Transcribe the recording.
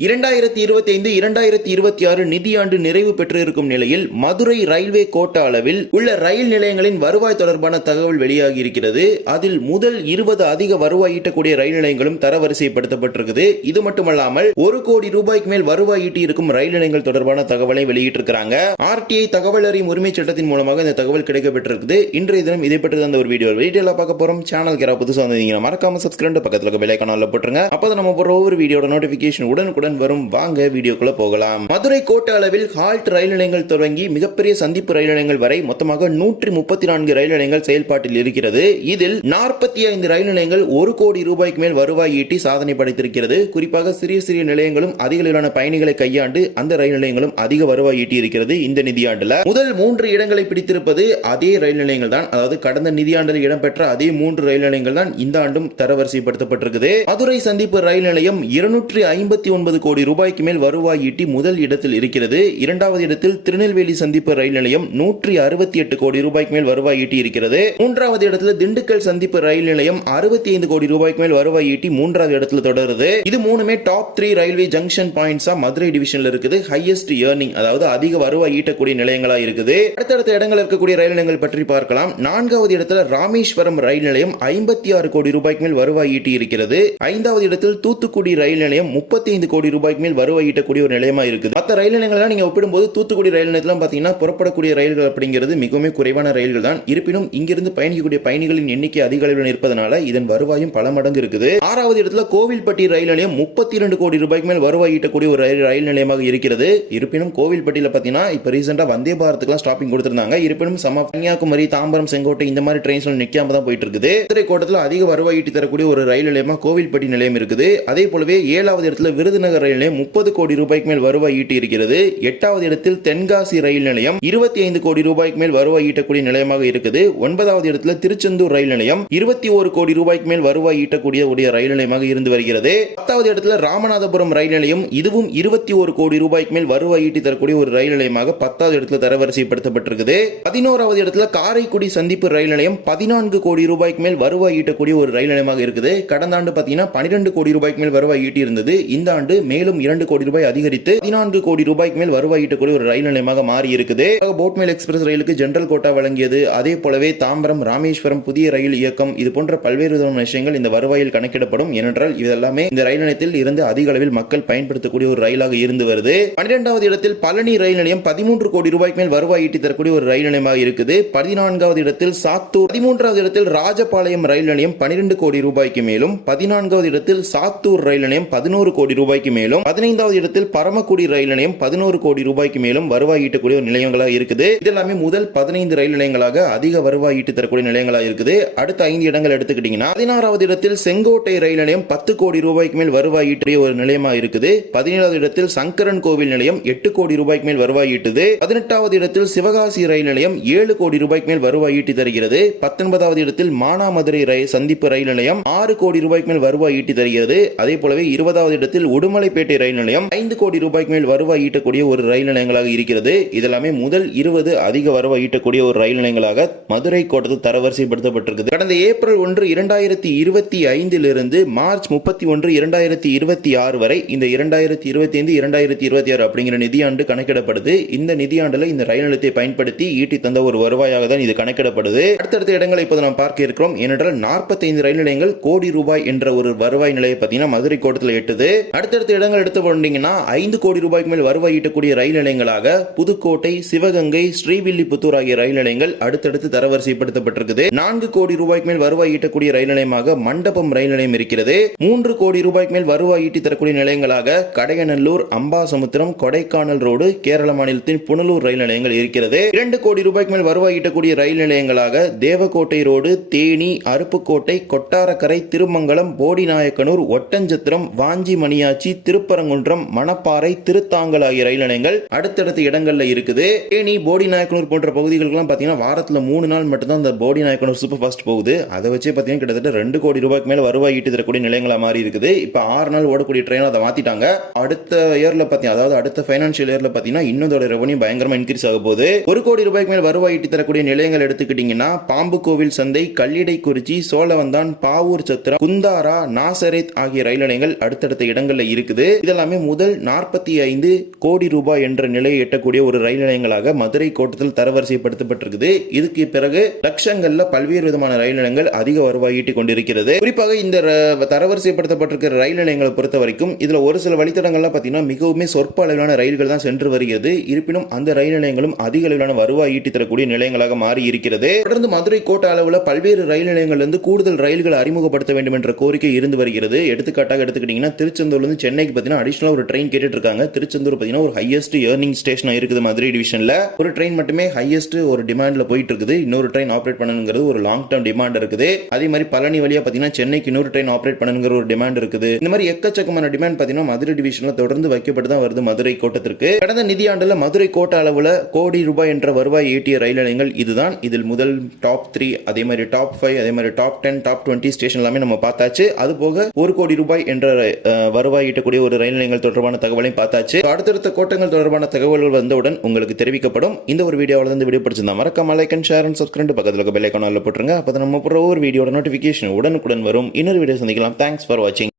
2025 2026 நிதியாண்டு நிறைவு பெற்றிருக்கும் நிலையில் மதுரை ரயில்வே கோட்ட அளவில் உள்ள ரயில் நிலையங்களின் வருவாய் தொடர்பான தகவல் வெளியாகி இருக்கிறது. அதில் முதல் 20 அதிக வருவாய் ஈட்டக்கூடிய ரயில் நிலையங்களும் தரவரிசைப்படுத்தப்பட்டிருக்குது. இது மட்டுமல்லாமல் 1 கோடி ரூபாய்க்கு மேல் வருவாய் ஈட்டி இருக்கும் ரயில் நிலையங்கள் தொடர்பான தகவலை வெளியிட்டிருக்கிறாங்க. RTI தகவல் அறியும் உரிமை சட்டத்தின் மூலமாக இந்த தகவல் கிடைக்கப்பட்டிருக்குது. இன்றைய தினம் இதை பற்றி அந்த ஒரு வீடியோ டீடைலா பார்க்க போறோம். சேனலுக்கு யாராவது புதுசா வந்தீங்கன்னா மறக்காம சப்ஸ்கிரைப் பக்கத்துல இருக்க பெல் ஐகான்ல போட்டுருங்க. அப்பதான் நம்ம போற ஒவ்வொரு வீடியோட நோட்டிபிகேஷன் உடனுக்குடன் வரும். வாங்க வீடியோக்குள்ள போகலாம். மதுரை கோட்ட அளவில் ஹால்ட் ரயில் நிலையங்கள் தொடங்கி மிகப்பெரிய சந்திப்பு ரயில் நிலையங்கள் வரை மொத்தமாக 134 ரயில் நிலையங்கள் செயல்பாட்டில் இருக்கிறது. இதில் 45 ரயில் நிலையங்கள் 1 கோடி ரூபாய்க்கு மேல் வருவாய் ஈட்டி சாதனை படைத்திருக்கிறது. குறிப்பாக சிறிய சிறிய நிலையங்களும் அதிக அளவிலான பயணிகளை கையாண்டு அந்த ரயில் நிலையங்களும் அதிக வருவாய் ஈட்டி இருக்கிறது. இந்த நிதியாண்டுல முதல் 3 இடங்களை பிடித்திருப்பது அதே ரயில் நிலையங்கள் தான். அதாவது கடந்த நிதியாண்டில் இடம்பெற்ற அதே 3 ரயில் நிலையங்கள் தான் இந்த ஆண்டும் தரவரிசைப்படுத்தப்பட்டிருக்குது. மதுரை சந்திப்பு ரயில் நிலையம் 259 கோடி ரூபாய்க்கு மேல் வருவாய் ஈட்டி முதல் இடத்தில் இருக்கிறது. இரண்டாவது இடத்தில் திருநெல்வேலி சந்திப்பு ரயில் நிலையம் 168 கோடி ரூபாய்க்கு மேல் வருவாய் ஈட்டி இருக்கிறது. மூன்றாவது இடத்தில் திண்டுக்கல் சந்திப்பு ரயில் நிலையம் 65 கோடி ரூபாய்க்கு மேல் வருவாய் ஈட்டி மூன்றாவது இடத்தில் தொடருது. இது மூணுமே டாப் 3 ரயில்வே ஜங்ஷன் பாயிண்ட்ஸா மதுரை டிவிஷன்ல இருக்குது. ஹையஸ்ட் ஏர்னிங், அதாவது அதிக வருவாய் ஈட்டக்கூடிய நிலையங்களா இருக்குது. அடுத்தடுத்த இடங்கள் இருக்கக்கூடிய ரயில் நிலையங்கள் பற்றி பார்க்கலாம். 4வது இடத்துல ராமேஸ்வரம் ரயில் நிலையம் 56 கோடி ரூபாய்க்கு மேல் வருவாய் ஈட்டி இருக்கிறது. 5வது இடத்தில் தூத்துக்குடி ரயில் நிலையம் 35 கோடி ரூபாய்க்கு மேல் வருவாய் ஈட்டக்கூடிய ஒரு நிலையமா இருக்குது. மற்ற ரயில் நிலையங்கள் நீங்க ஒப்பிடும்போது தூத்துக்குடி ரயில் நிலையத்துல பாத்தீங்கன்னா புறப்படக்கூடிய ரயில்கள் அப்படிங்கிறது மிகவும் குறைவான ரயில்கள் தான். இருப்பினும் இங்கிருந்து பயணிக்கக்கூடிய பயணிகளின் எண்ணிக்கை அதிக அளவில் இருப்பதனால இதன் வருவாயும் பல மடங்கு இருக்குது. 6வது இடத்துல கோவில்பட்டி ரயில் நிலையம் 32 கோடி ரூபாய்க்கு மேல் வருவாய் ஈட்டக்கூடிய ஒரு ரயில் நிலையமாக இருக்கிறது. இருப்பினும் கோவில்பட்டியில பாத்தீங்கன்னா இப்ப ரீசெண்டா வந்தே பாரத்துக்கு ஸ்டாப்பிங் கொடுத்திருந்தாங்க. இருப்பினும் கன்னியாகுமரி, தாம்பரம், செங்கோட்டை இந்த மாதிரி ட்ரெயின்ஸ்ல நிக்காம தான் போயிட்டு இருக்குது. மதுரை கோட்டத்தில் அதிக வருவாய் ஈட்டி தரக்கூடிய ஒரு ரயில் நிலையமா கோவில்பட்டி நிலையம் இருக்குது. அதே போலவே 7வது இடத்துல விருதுநகர் ரயில் நிலையம் 30 கோடி ரூபாய்க்கு மேல் வருவாய் ஈட்டி இருக்கிறது. 8வது இடத்தில் தென்காசி ரயில் நிலையம் 25 கோடி ரூபாய்க்கு மேல் வருவாய் ஈட்டக்கூடிய நிலையமாக இருக்குது. 9வது இடத்துல திருச்செந்தூர் ரயில் நிலையம் 21 கோடி ரூபாய்க்கு மேல் வருவாய் ஈட்டக்கூடிய ரயில் நிலையமாக இருந்து வருகிறது. 10வது இடத்துல ராமநாதபுரம் ரயில் நிலையம், இதுவும் 21 கோடி ரூபாய்க்கு மேல் வருவாய் ஈட்டி தரக்கூடிய ஒரு ரயில் நிலையமாக 10வது இடத்துல தரவரிசைப்படுத்தப்பட்டிருக்குது. 11வது இடத்துல காரைக்குடி சந்திப்பு ரயில் நிலையம் 14 கோடி ரூபாய்க்கு மேல் வருவாய் ஈட்டக்கூடிய ஒரு ரயில் நிலையமாக இருக்குது. கடந்த ஆண்டு பாத்தீங்கன்னா 12 கோடி ரூபாய்க்கு மேல் வருவாய் ஈட்டி இருந்தது. இந்த ஆண்டு மேலும் 2 கோடி ரூபாய் அதிகரித்து 14 கோடி ரூபாய்க்கு மேல் வருவாய் ஈட்டக்கூடிய ஒரு ரயில் நிலையமாக மாறி இருக்குது. போட்மேல் எக்ஸ்பிரஸ் ரயிலுக்கு ஜெனரல் கோட்டா வழங்கியது. அதே போலவே தாம்பரம், ராமேஸ்வரம் புதிய ரயில் இயக்கம், இது போன்ற பல்வேறு விதமான விஷயங்கள் இந்த வருவாயில் கணக்கிடப்படும். ஏனென்றால் இதெல்லாமே இந்த ரயில் நிலையத்தில் இருந்து அதிக அளவில் மக்கள் பயன்படுத்தக்கூடிய ஒரு ரயிலாக இருந்து வருது. 12வது இடத்தில் பழனி ரயில் நிலையம் 13 கோடி ரூபாய்க்கு மேல் வருவாய் ஈட்டி தரக்கூடிய ஒரு ரயில் நிலையமாக இருக்குது. 14வது இடத்தில் சாத்தூர், 13வது இடத்தில் ராஜபாளையம் ரயில் நிலையம் 12 கோடி ரூபாய்க்கு மேலும், 14வது இடத்தில் சாத்தூர் ரயில் நிலையம் 11 கோடி ரூபாய்க்கு மேலும், 15வது இடத்தில் பரமக்குடி ரயில் நிலையம் 11 கோடி ரூபாய்க்கு மேலும் வருவாய் ஈட்டக்கூடிய நிலையங்களாக இருக்குது. இதெல்லாமே முதல் 15 ரயில் நிலையங்களாக அதிக வருவாய் ஈட்டி தரக்கூடிய நிலையங்களாக இருக்குது. அடுத்த 5 இடங்கள் எடுத்துக்கிட்டீங்கன்னா 16வது இடத்தில் செங்கோட்டை ரயில் நிலையம் 10 கோடி ரூபாய்க்கு மேல் வருவாய் ஈட்டிய ஒரு நிலையமாக இருக்குது. 17வது இடத்தில் சங்கரன் கோவில் நிலையம் 8 கோடி ரூபாய்க்கு மேல் வருவாய் ஈட்டுது. 18வது இடத்தில் சிவகாசி ரயில் நிலையம் 7 கோடி ரூபாய்க்கு மேல் வருவாய் ஈட்டி தருகிறது. 19வது இடத்தில் மானாமதுரை சந்திப்பு ரயில் நிலையம் 6 கோடி ரூபாய்க்கு மேல் வருவாய் ஈட்டி தருகிறது. அதே போலவே 20வது இடத்தில் உடுமலைப்பேட்டை ரயில் நிலையம் 5 கோடி ரூபாய்க்கு மேல் வருவாய் ஈட்டக்கூடிய ஒரு ரயில் நிலையங்களாக இருக்கிறது. இதெல்லாமே முதல் 20 அதிக வருவாய் ஈட்டக்கூடிய ஒரு ரயில் நிலையங்களாக மதுரை கோட்டத்தில் தரவரிசைப்படுத்தப்பட்டிருக்குது. கடந்த ஏப்ரல் 1 2025 இருந்து மார்ச் 31 2026 வரை இந்த 2025 2026 அப்படிங்கிற நிதியாண்டு கணக்கிடப்படுது. இந்த நிதியாண்டுல இந்த ரயில் நிலையத்தை பயன்படுத்தி ஈட்டி தந்த ஒரு வருவாயாக தான் இது கணக்கிடப்படுது. அடுத்தடுத்த இடங்களை இப்போது நாம் பார்க்க இருக்கிறோம். ஏனென்றால் 45 ரயில் நிலையங்கள் கோடி ரூபாய் என்ற ஒரு வருவாய் நிலையை பார்த்தீங்கன்னா மதுரை கோட்டத்தில் எட்டுது. அடுத்தடுத்த இடங்கள் எடுத்து போனீங்கன்னா 5 கோடி ரூபாய்க்கு மேல் வருவாய் ஈட்டக்கூடிய ரயில் நிலையங்களாக புதுக்கோட்டை, சிவகங்கை, ஸ்ரீவில்லிபுத்தூர் ஆகிய ரயில் நிலையங்கள் அடுத்தடுத்து தரவரிசைப்படுத்தப்பட்டிருக்குது. 4 கோடி ரூபாய்க்கு மேல் வருவாய் ஈட்டக்கூடிய ரயில் நிலையமாக மண்டபம் ரயில் நிலையம் இருக்கிறது. 3 கோடி ரூபாய்க்கு மேல் வருவாய் ஈட்டி தரக்கூடிய நிலையங்களாக கடையநல்லூர், அம்பாசமுத்திரம், கொடைக்கானல் ரோடு, கேரள மாநிலத்தின் புனலூர் ரயில் நிலையங்கள் இருக்கிறது. 2 கோடி ரூபாய்க்கு மேல் வருவாய் ஈட்டக்கூடிய ரயில் நிலையங்களாக தேவக்கோட்டை ரோடு, தேனி, அருப்புக்கோட்டை, கொட்டாரக்கரை, திருமங்கலம், போடிநாயக்கனூர், ஒட்டஞ்சத்திரம், வாஞ்சி மணியாச்சி, திருப்பரங்குன்றம், மணப்பாறை, திருத்தாங்கல் ஆகிய ரயில் நிலையங்கள் அடுத்தடுத்த இடங்கள்ல இருக்குது. தேனி, போடிநாயக்கனூர் போன்ற பகுதிகளுக்கு பாத்தீங்கன்னா வாரத்துல 3 நாள் மட்டும் தான் இந்த போடிநாயக்கனூர் சூப்பர் ஃபாஸ்ட் போகுது. அதை வச்சு பாத்தீங்கன்னா கிட்டத்தட்ட 2 கோடி ரூபாய்க்கு மேல வருவாய் ஈட்டி தரக்கூடிய நிலையங்களா மாறி இருக்குது. இப்ப 6 நாள் ஓடக்கூடிய ட்ரெயின் அதை மாத்திட்டாங்க. அடுத்த இயர்ல பாத்தீங்கன்னா, அதாவது அடுத்த ஃபைனான்சியல் இயர்ல பாத்தீங்கன்னா இன்னும் ரெவன்யூ பயங்கரமா இன்க்ரீஸ் ஆக போகுது. 1 கோடி ரூபாய்க்கு மேல் வருவாய் ஈட்டி தரக்கூடிய நிலையங்கள் எடுத்துக்கிட்டீங்கன்னா பாம்பு கோவில் சந்தை, கல்லிடைக்குறிச்சி, சோழவந்தான், பாவூர் சத்திரம், குந்தாரா, நாசரேத் ஆகிய ரயில் நிலையங்கள் அடுத்தடுத்த இடங்கள்ல இருக்கு. இருக்குது. இதெல்லாமே முதல் 45 கோடி ரூபாய் என்ற நிலையை எட்டக்கூடிய ஒரு ரயில் நிலையங்களாக மதுரை கோட்டத்தில் தரவரிசைப்படுத்தப்பட்டிருக்குது. இதுக்கு பிறகு லட்சங்கள்ல பல்வேறு விதமான ரயில் நிலையங்கள் அதிக வருவாய் ஈட்டிக் கொண்டிருக்கிறது. குறிப்பாக இந்த தரவரிசைப்படுத்தப்பட்டிருக்கிற ரயில் நிலையங்களை பொறுத்த வரைக்கும் இதுல ஒரு சில வழித்தடங்கள்லாம் பாத்தீங்கன்னா மிகவும் சொற்ப அளவிலான ரயில்கள் தான் சென்று வருகிறது. இருப்பினும் அந்த ரயில் நிலையங்களும் அதிக அளவிலான வருவாய் ஈட்டி தரக்கூடிய நிலையங்களாக மாறி இருக்கிறது. தொடர்ந்து மதுரை கோட்ட அளவில் பல்வேறு ரயில் நிலையங்களிலிருந்து கூடுதல் ரயில்களை அறிமுகப்படுத்த வேண்டும் என்ற கோரிக்கை இருந்து வருகிறது. எடுத்துக்காட்டாக எடுத்துக்கிட்டீங்கன்னா திருச்செந்தூர்ல இருந்து சென்னைக்கு பாத்தீங்கன்னா அடிஷனலா ஒரு ட்ரெயின் கேட்டுட்டு இருக்காங்க. திருச்செந்தூர் பாத்தீங்கன்னா ஒரு ஹையஸ்ட் ஏர்னிங் ஸ்டேஷனா இருக்குது மதுரை டிவிஷன்ல. ஒரு ட்ரெயின் மட்டுமே ஹையஸ்ட் ஒரு டிமாண்ட்ல போயிட்டு இருக்குது. இன்னொரு ட்ரெயின் ஆபரேட் பண்ணணுங்கிறது ஒரு லாங் டர்ம் டிமாண்ட் இருக்குது. அதே மாதிரி பழனி வழியா பாத்தீங்கன்னா சென்னைக்கு இன்னொரு ட்ரெயின் ஆபரேட் பண்ணணுங்கிற ஒரு டிமாண்ட் இருக்குது. இந்த மாதிரி எக்கச்சக்கமான டிமாண்ட் பாத்தீங்கன்னா மதுரை டிவிஷன்ல தொடர்ந்து வைக்கப்பட்டு தான் வருது மதுரை கோட்டத்திற்கு. கடந்த நிதியாண்டுல மதுரை கோட்ட அளவுல கோடி ரூபாய் என்ற வருவாய் ஈட்டிய ரயில் நிலையங்கள் இதுதான். இதில் முதல் டாப் 3, அதே மாதிரி டாப் 5, அதே மாதிரி டாப் 10, டாப் 20 ஸ்டேஷன் எல்லாமே நம்ம பார்த்தாச்சு. அது போக 1 கோடி ரூபாய் என்ற வருவாய் ஈட்டக்கூடிய ஒரு ரயில் நிலையங்கள் தொடர்பான தகவலையும் பார்த்தாச்சு. அடுத்தடுத்த கோட்டங்கள் தொடர்பான தகவல்கள் வந்தவுடன் உங்களுக்கு தெரிவிக்கப்படும். இந்த ஒரு வீடியோவில் இருந்து வீடியோ பிடிச்சிருந்தா மறக்காம like and share and subscribe பக்கத்தில் இருக்க பெல் ஐகான் போட்டுருங்க. அப்போ நம்ம போடுற ஒரு வீடியோட நோட்டிஃபிகேஷன் உடனுக்குடன் வரும். இன்னொரு வீடியோ சந்திக்கலாம். தேங்க்ஸ் ஃபார் வாட்சிங்.